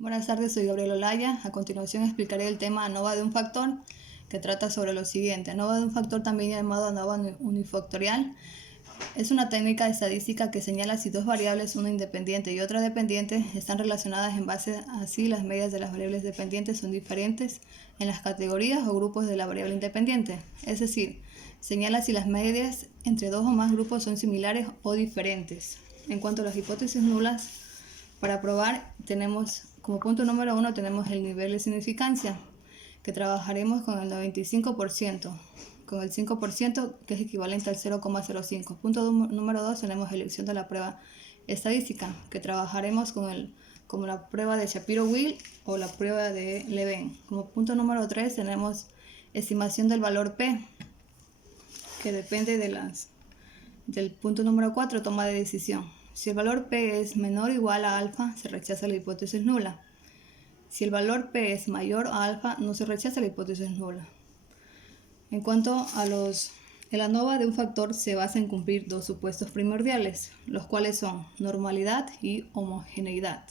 Buenas tardes, soy Gabriel Olaya. A continuación explicaré el tema ANOVA de un factor, que trata sobre lo siguiente. ANOVA de un factor, también llamado ANOVA unifactorial, es una técnica estadística que señala si dos variables, una independiente y otra dependiente, están relacionadas en base a si las medias de las variables dependientes son diferentes en las categorías o grupos de la variable independiente. Es decir, señala si las medias entre dos o más grupos son similares o diferentes. En cuanto a las hipótesis nulas, para probar tenemos como punto número 1 tenemos el nivel de significancia, que trabajaremos con el 95%, con el 5% que es equivalente al 0,05. Punto número 2 tenemos elección de la prueba estadística, que trabajaremos como la prueba de Shapiro-Wilk o la prueba de Leven. Como punto número 3 tenemos estimación del valor P, que depende del punto número 4, toma de decisión. Si el valor P es menor o igual a alfa, se rechaza la hipótesis nula. Si el valor P es mayor a alfa, no se rechaza la hipótesis nula. En cuanto a el ANOVA de un factor se basa en cumplir dos supuestos primordiales, los cuales son normalidad y homogeneidad.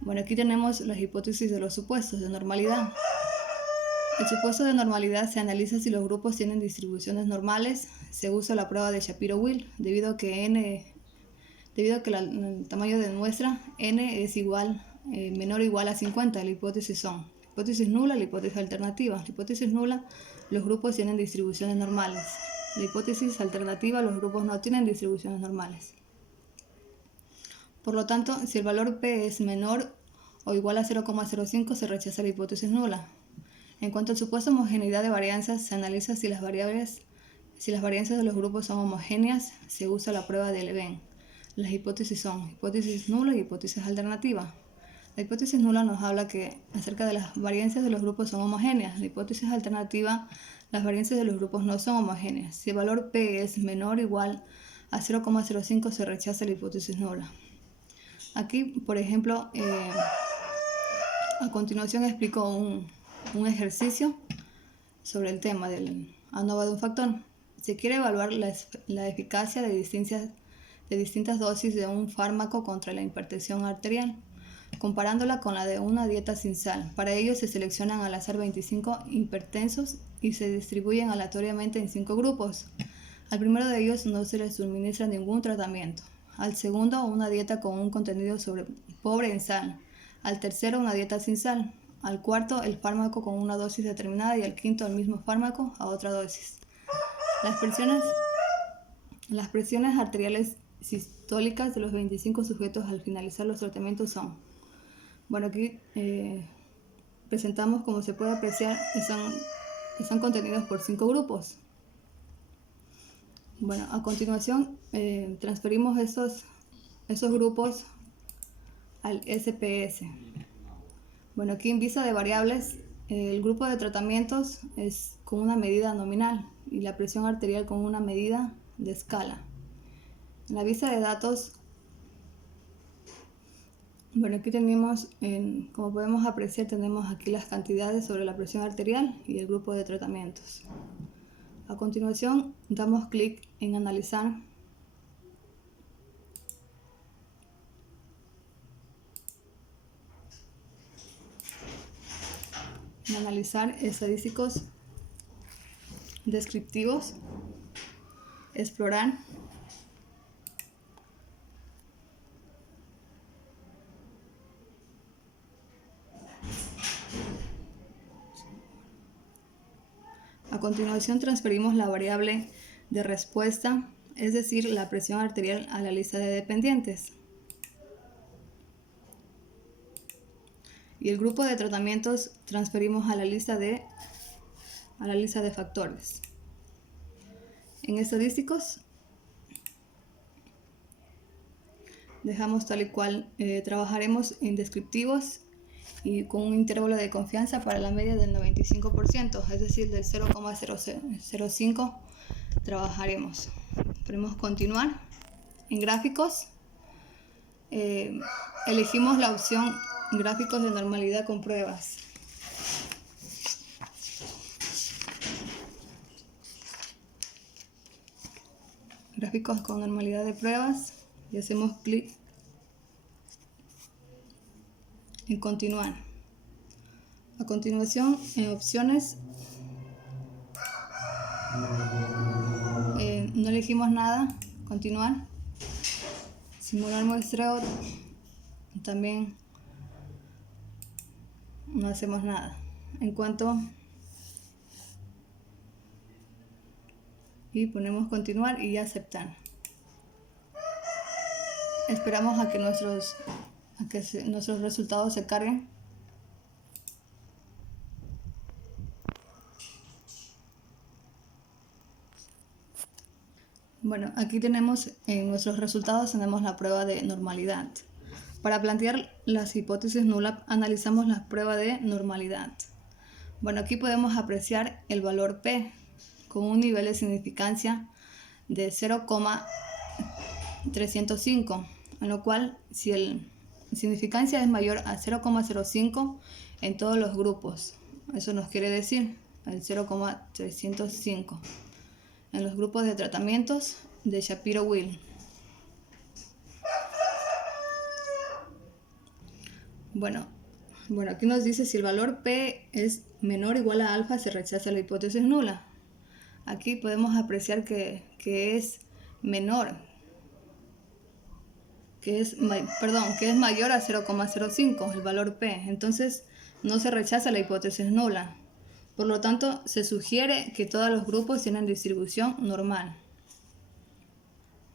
Bueno, aquí tenemos las hipótesis de los supuestos de normalidad. El supuesto de normalidad se analiza si los grupos tienen distribuciones normales. Se usa la prueba de Shapiro-Wilk debido a que el tamaño de muestra n es menor o igual a 50. La hipótesis son hipótesis nula, la hipótesis alternativa. La hipótesis nula, los grupos tienen distribuciones normales. La hipótesis alternativa, los grupos no tienen distribuciones normales. Por lo tanto, si el valor P es menor o igual a 0,05, se rechaza la hipótesis nula. En cuanto al supuesto de homogeneidad de varianzas, se analiza si las varianzas de los grupos son homogéneas. Se usa la prueba de Leven. Las hipótesis son hipótesis nula y hipótesis alternativa. La hipótesis nula nos habla acerca de las varianzas de los grupos son homogéneas. La hipótesis alternativa, las varianzas de los grupos no son homogéneas. Si el valor P es menor o igual a 0,05, se rechaza la hipótesis nula. Aquí, por ejemplo, a continuación explico un ejercicio sobre el tema del ANOVA de un factor. Se quiere evaluar la eficacia de distintas dosis de un fármaco contra la hipertensión arterial, comparándola con la de una dieta sin sal. Para ello se seleccionan al azar 25 hipertensos y se distribuyen aleatoriamente en 5 grupos. Al primero de ellos no se les suministra ningún tratamiento. Al segundo, una dieta con un contenido pobre en sal. Al tercero, una dieta sin sal. Al cuarto, el fármaco con una dosis determinada, y al quinto, el mismo fármaco a otra dosis. Las presiones arteriales sistólicas de los 25 sujetos al finalizar los tratamientos son. Bueno, aquí presentamos, como se puede apreciar, están contenidos por 5 grupos. Bueno, a continuación transferimos esos grupos al SPS. Bueno, aquí en vista de variables, el grupo de tratamientos es con una medida nominal y la presión arterial con una medida de escala. En la vista de datos, bueno, aquí tenemos, como podemos apreciar, tenemos aquí las cantidades sobre la presión arterial y el grupo de tratamientos. A continuación, damos clic en analizar. Analizar estadísticos descriptivos, explorar, a continuación transferimos la variable de respuesta, es decir, la presión arterial, a la lista de dependientes. Y el grupo de tratamientos transferimos a la lista de factores. En estadísticos dejamos tal y cual, trabajaremos en descriptivos y con un intervalo de confianza para la media del 95%, es decir, del 0,005 trabajaremos. Podemos continuar. En gráficos, elegimos la opción gráficos de normalidad con pruebas. Gráficos con normalidad de pruebas y hacemos clic en continuar. A continuación, en opciones, no elegimos nada, continuar. Simular muestreo, también no hacemos nada. En cuanto y ponemos continuar y aceptar. Esperamos a que nuestros resultados se carguen. Bueno, aquí tenemos en nuestros resultados tenemos la prueba de normalidad. Para plantear las hipótesis nulas analizamos la prueba de normalidad. Bueno, aquí podemos apreciar el valor P con un nivel de significancia de 0,305, en lo cual si la significancia es mayor a 0,05 en todos los grupos, eso nos quiere decir el 0,305 en los grupos de tratamientos de Shapiro-Wilk. Bueno, aquí nos dice si el valor P es menor o igual a alfa, se rechaza la hipótesis nula. Aquí podemos apreciar que es menor, que es mayor a 0,05 el valor P. Entonces no se rechaza la hipótesis nula. Por lo tanto, se sugiere que todos los grupos tienen distribución normal.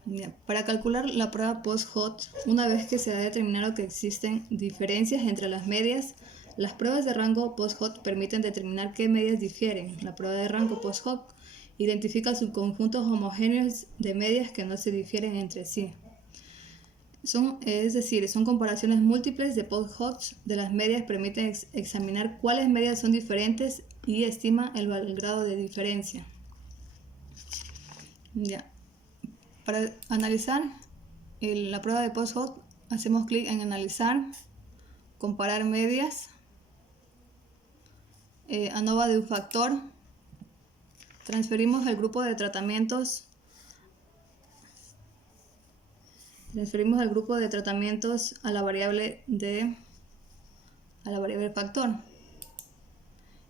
Bien, para calcular la prueba post-hoc, una vez que se ha determinado que existen diferencias entre las medias, las pruebas de rango post-hoc permiten determinar qué medias difieren. La prueba de rango post-hoc identifica subconjuntos homogéneos de medias que no se difieren entre sí. Son comparaciones múltiples de post-hoc de las medias, permiten examinar cuáles medias son diferentes y estima el grado de diferencia. Ya. Para analizar la prueba de post-hoc, hacemos clic en analizar, comparar medias, ANOVA de un factor, transferimos el grupo de tratamientos a la variable factor,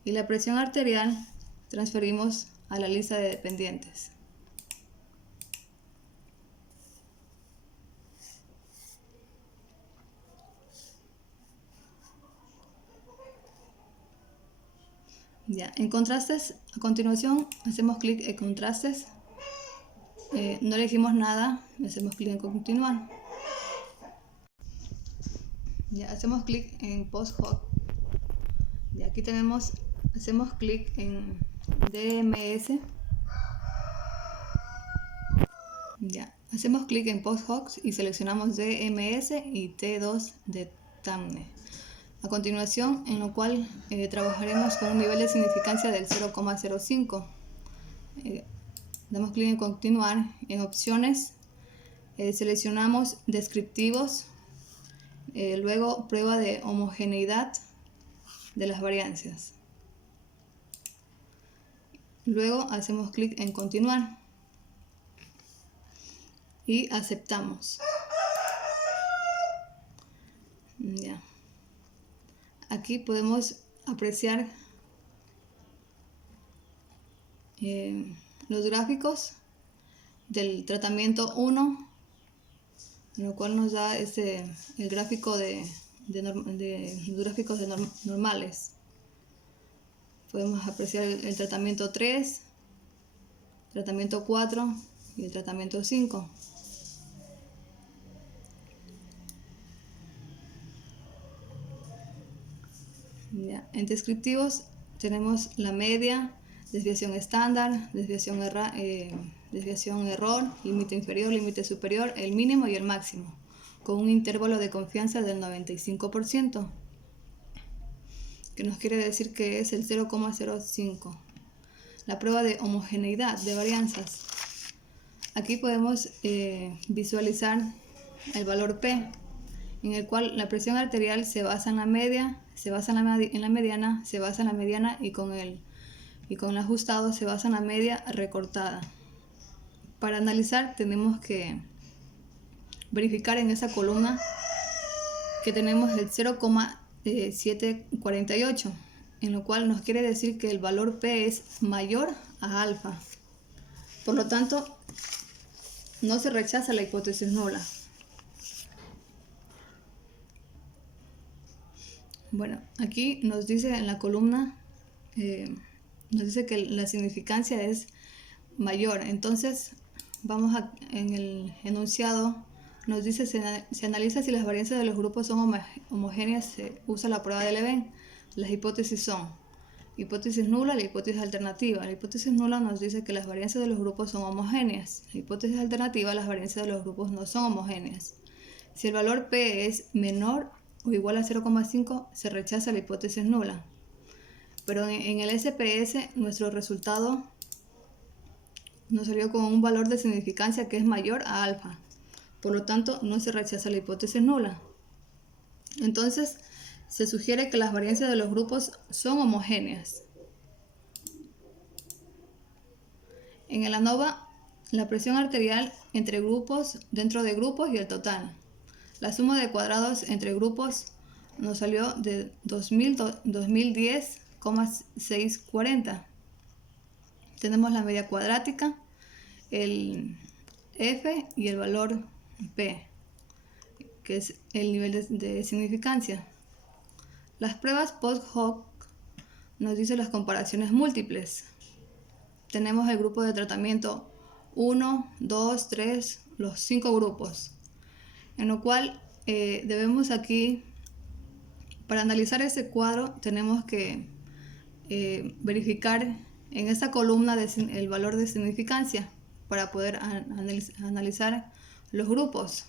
y la presión arterial transferimos a la lista de dependientes. Ya, en contrastes, a continuación hacemos clic en contrastes, no elegimos nada, hacemos clic en continuar. Ya, hacemos clic en post-hoc. Ya, aquí hacemos clic en DMS. Ya, hacemos clic en post-hoc y seleccionamos DMS y T2 de TAMNE. A continuación, en lo cual trabajaremos con un nivel de significancia del 0,05. Damos clic en continuar. En opciones, seleccionamos descriptivos, luego prueba de homogeneidad de las variancias. Luego hacemos clic en continuar y aceptamos. Ya. Aquí podemos apreciar los gráficos del tratamiento 1, en lo cual nos da el gráfico de los gráficos normales. Podemos apreciar el tratamiento 3, tratamiento 4 y el tratamiento 5. Ya. En descriptivos tenemos la media, desviación estándar, desviación error, límite inferior, límite superior, el mínimo y el máximo, con un intervalo de confianza del 95%, que nos quiere decir que es el 0,05. La prueba de homogeneidad de varianzas. Aquí podemos visualizar el valor P, en el cual la presión arterial se basa en la media, se basa en la mediana, se basa en la mediana y con el ajustado se basa en la media recortada. Para analizar tenemos que verificar en esa columna que tenemos el 7,48, en lo cual nos quiere decir que el valor P es mayor a alfa. Por lo tanto, no se rechaza la hipótesis nula. Bueno, aquí nos dice en la columna, nos dice que la significancia es mayor. Entonces, en el enunciado, nos dice, se analiza si las varianzas de los grupos son homogéneas, se usa la prueba de Leven. Las hipótesis son hipótesis nula, la hipótesis alternativa. La hipótesis nula nos dice que las varianzas de los grupos son homogéneas. La hipótesis alternativa, las varianzas de los grupos no son homogéneas. Si el valor P es menor o igual a 0,5, se rechaza la hipótesis nula. Pero en el SPS, nuestro resultado nos salió con un valor de significancia que es mayor a alfa. Por lo tanto, no se rechaza la hipótesis nula. Entonces, se sugiere que las varianzas de los grupos son homogéneas. En el ANOVA, la presión arterial entre grupos, dentro de grupos y el total. La suma de cuadrados entre grupos nos salió de 2010,640. Tenemos la media cuadrática, el F y el valor P, que es el nivel de significancia. Las pruebas post-hoc nos dicen las comparaciones múltiples. Tenemos el grupo de tratamiento 1, 2, 3, los 5 grupos, en lo cual debemos aquí, para analizar ese cuadro, tenemos que verificar en esta columna el valor de significancia para poder analizar los grupos.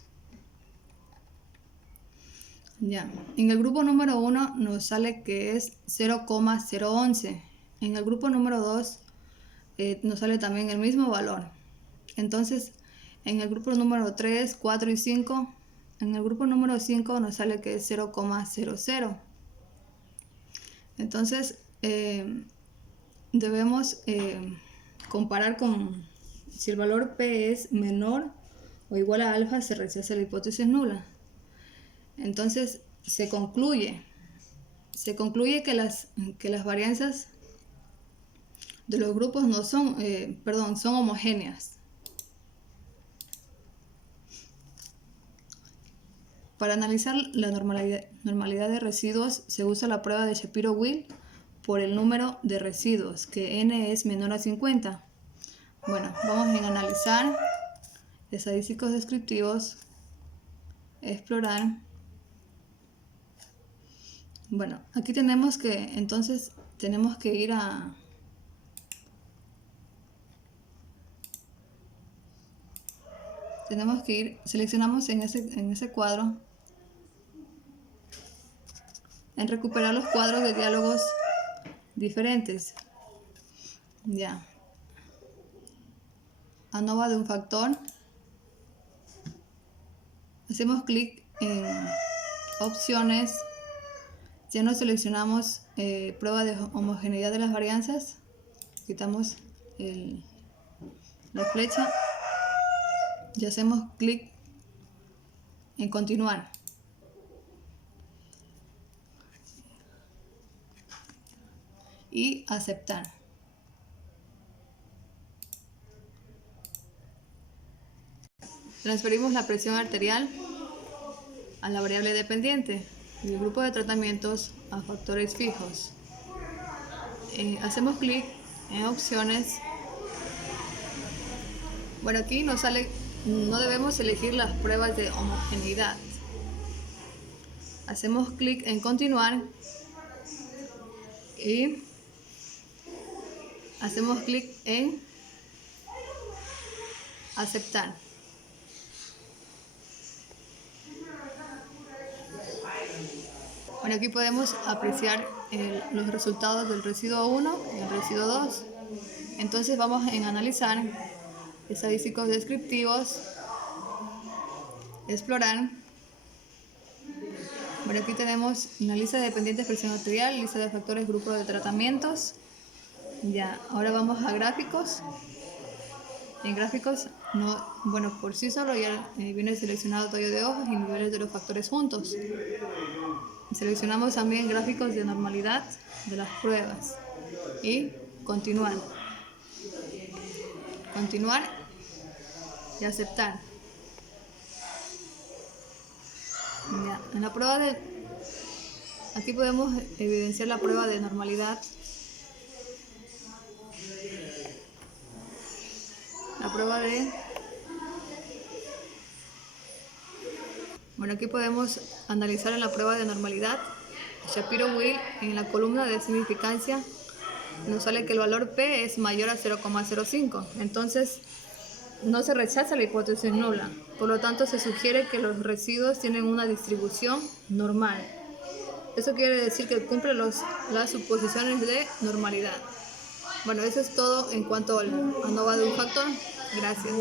Ya. En el grupo número 1 nos sale que es 0,011. En el grupo número 2 nos sale también el mismo valor. Entonces, en el grupo número 3, 4 y 5, en el grupo número 5 nos sale que es 0,00. Entonces, debemos comparar con si el valor P es menor o igual a alfa, se rechaza la hipótesis nula. Entonces, se concluye que las varianzas de los grupos no son, son homogéneas. Para analizar la normalidad de residuos se usa la prueba de Shapiro-Wills por el número de residuos, que n es menor a 50. Bueno, vamos a analizar estadísticos descriptivos, explorar. Bueno, aquí tenemos que ir a seleccionamos en ese cuadro, en recuperar los cuadros de diálogos diferentes. Ya. ANOVA de un factor. Hacemos clic en opciones. Ya nos seleccionamos prueba de homogeneidad de las varianzas. Quitamos la flecha y hacemos clic en continuar. Y aceptar. Transferimos la presión arterial a la variable dependiente y el grupo de tratamientos a factores fijos. Hacemos clic en opciones. Bueno, aquí nos sale, no debemos elegir las pruebas de homogeneidad. Hacemos clic en continuar y hacemos clic en aceptar. Bueno, aquí podemos apreciar los resultados del residuo 1 y el residuo 2. Entonces vamos a analizar estadísticos descriptivos, explorar. Bueno, aquí tenemos una lista de dependientes, presión arterial, lista de factores, grupo de tratamientos. Ya, ahora vamos a gráficos. En gráficos, por sí solo ya viene seleccionado tallo de hojas y niveles de los factores juntos. Seleccionamos también gráficos de normalidad de las pruebas y continuar. Continuar y aceptar. Ya, en la prueba aquí podemos evidenciar la prueba de normalidad. La prueba de... Bueno, aquí podemos analizar en la prueba de normalidad. Shapiro-Wills, en la columna de significancia, nos sale que el valor P es mayor a 0,05. Entonces, no se rechaza la hipótesis nula. Por lo tanto, se sugiere que los residuos tienen una distribución normal. Eso quiere decir que cumple las suposiciones de normalidad. Bueno, eso es todo en cuanto a ANOVA de un factor. Gracias.